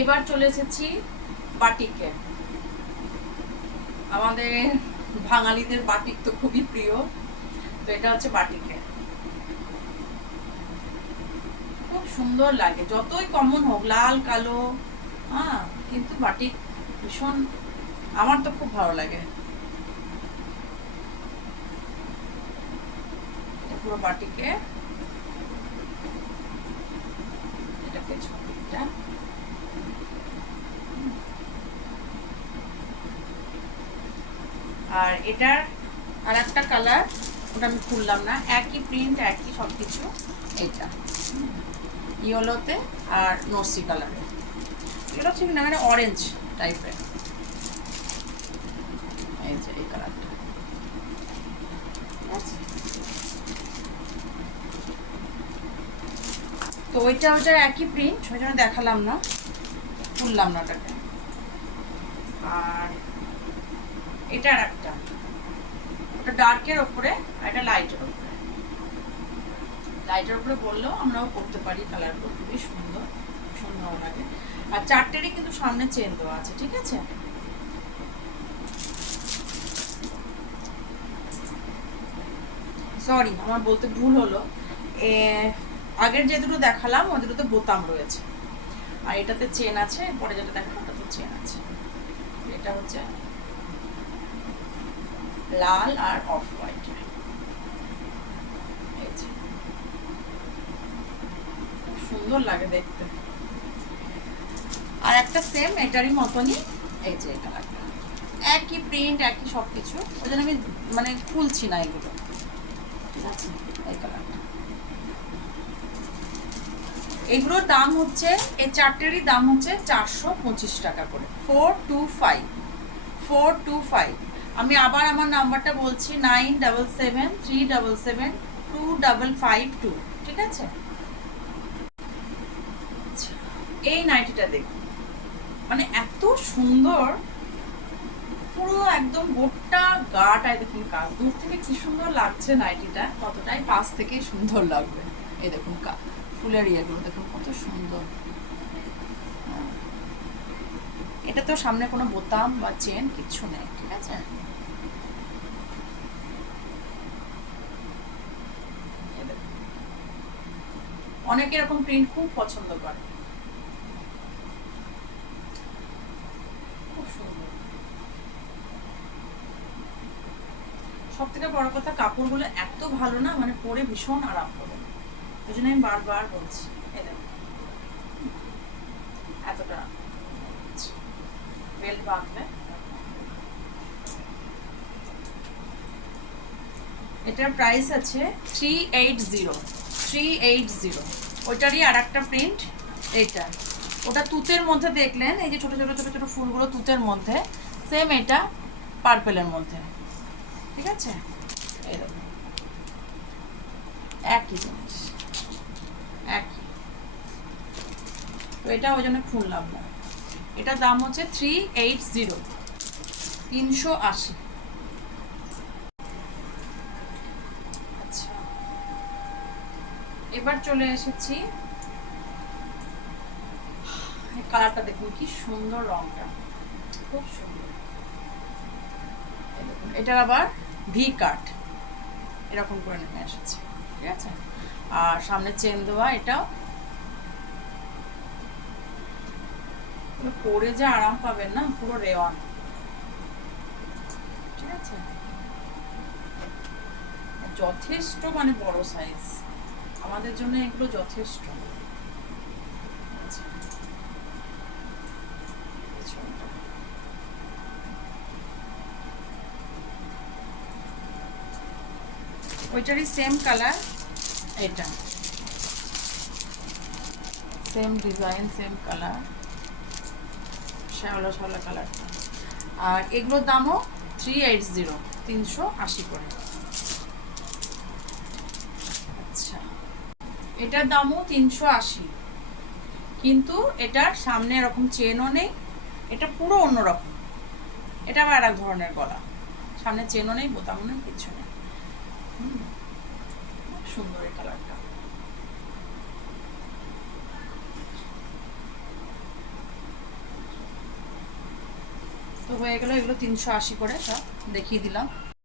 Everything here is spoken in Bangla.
এবার চলে এসেছি বাটিকে। আমাদের বাঙালিদের বাটিক তো খুবই প্রিয়। তো এটা হচ্ছে বাটিকে, খুব সুন্দর লাগে। যতই কমন হোক, লাল কালো, হ্যাঁ, কিন্তু বাটিক ভীষণ, আমার তো খুব ভালো লাগে। এটা পুরো বাটিকে, এটা পেছন দিকটা। আর এটার আর একটা কালার, ওটা আমি খুললাম না, একই প্রিন্ট একই সব কিছু। এটা ইয়েলোতে আর নসি কালারে, এটা ঠিক না, মানে অরেঞ্জ টাইপের। এই যে এই কালারটা, ঠিক আছে। তো ওইটার একই প্রিন্ট, ওই জন্য দেখালাম না, খুললাম না ওটাকে। আর এটার একটা, ওটা ডার্কের ওপরে আর এটা লাইটের ওপরে। লাইটের উপরে বললেও আমরাও করতে পারি, কালারগুলো খুবই সুন্দর, ভীষণ ভালো লাগে। আর চারটেরই কিন্তু সামনে চেন দেওয়া আছে, ঠিক আছে। সরি, আমার বলতে ভুল হলো, আগের যে দুটো দেখালাম ওই দুটোতে বোতাম রয়েছে, আর এটাতে চেন আছে। পরে যেটা দেখালাম ওটাতে চেন আছে। এটা হচ্ছে লাল আর অফ হোয়াইট, সুন্দর লাগে দেখতে। আর একটা সেম এটারই মতনই, এই যে কালারটা, একই প্রিন্ট একই সব কিছু, ওই জন্য আমি মানে খুলছি না এগুলো, ঠিক আছে। এই কালারটা, এগুলোর দাম হচ্ছে, এই চারটেরই দাম হচ্ছে 425 টাকা করে, 425। আমি আবার আমার নাম্বারটা বলছি, 9773772552, ঠিক আছে। এই নাইটিটা দেখুন, মানে এত সুন্দর, পুরো একদম গোটা গাটায় দেখুন কাজ। দূর থেকে কি সুন্দর লাগছে নাইটিটা, কতটাই পাশ থেকে সুন্দর লাগবে। এই দেখুন ফুলের ইয়েগুলো দেখুন কত সুন্দর। এটা তো সামনে কোনো বোতাম বা চেন কিচ্ছু নেই, ঠিক আছে। অনেকে এরকম প্রিন্ট খুব পছন্দ করে, খুব সুন্দর। সব থেকে বড় কথা, কাপড়গুলো এত ভালো না, মানে পরে ভীষণ আরাম করে, ওই জন্য আমি বারবার বলছি। এতটা বেল্ট বাঁধবে। এটার প্রাইস আছে 380। ওইটারই আর একটা প্রিন্ট এইটা, ওটা তুতের মধ্যে দেখলেন, এই যে ছোট ছোট ছোট ছোট ফুলগুলো তুতের মধ্যে, সেম এটা পার্পেলের মধ্যে, ঠিক আছে। এরকম একই জিনিস, একই। তো এটা ওই জন্য খুললাম না। এটার দাম হচ্ছে 380, 380। আচ্ছা, এবার চলে এসেছি, কালারটা দেখুন কি সুন্দর, রংটা খুব সুন্দর। এটার আবার ভি কাট এরকম করে নেমে এসেছে, ঠিক আছে। আর সামনে চেন দেওয়া, এটাও পরে যা আরাম পাবেন না, পুরো রেওয়ান, ঠিক আছে। যথেষ্ট মানে বড় সাইজ, আমাদের জন্য এগুলো যথেষ্ট। ওইটারই সেম কালার, এটা সেম ডিজাইন, সেম কালার, শ্যাওলা শ্যাওলা কালারটা। আর এগুলোর দামও 380, 380 করে। আচ্ছা, এটার দামও 380, কিন্তু এটার সামনে এরকম চেনও নেই, এটা পুরো অন্যরকম। এটা আবার আর এক ধরনের গলা, সামনে চেনও নেই, বোতামও নেই, কিছু নেই। সুন্দর এই কালারটা। তো হয়ে গেল, এগুলো 380 করে সব দেখিয়ে দিলাম।